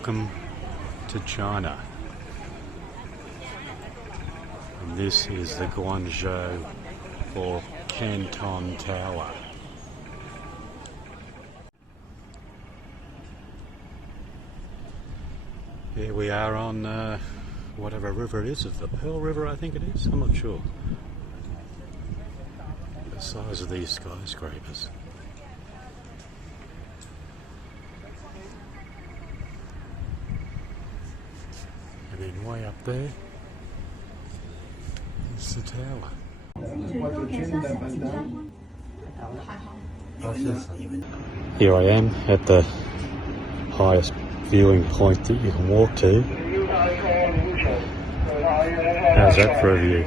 Welcome to China. And this is the Guangzhou or Canton Tower. Here we are on whatever river it is, the Pearl River I think it is, I'm not sure. The size of these skyscrapers. And then way up there is the tower. Here I am at the highest viewing point that you can walk to. How's that for a view?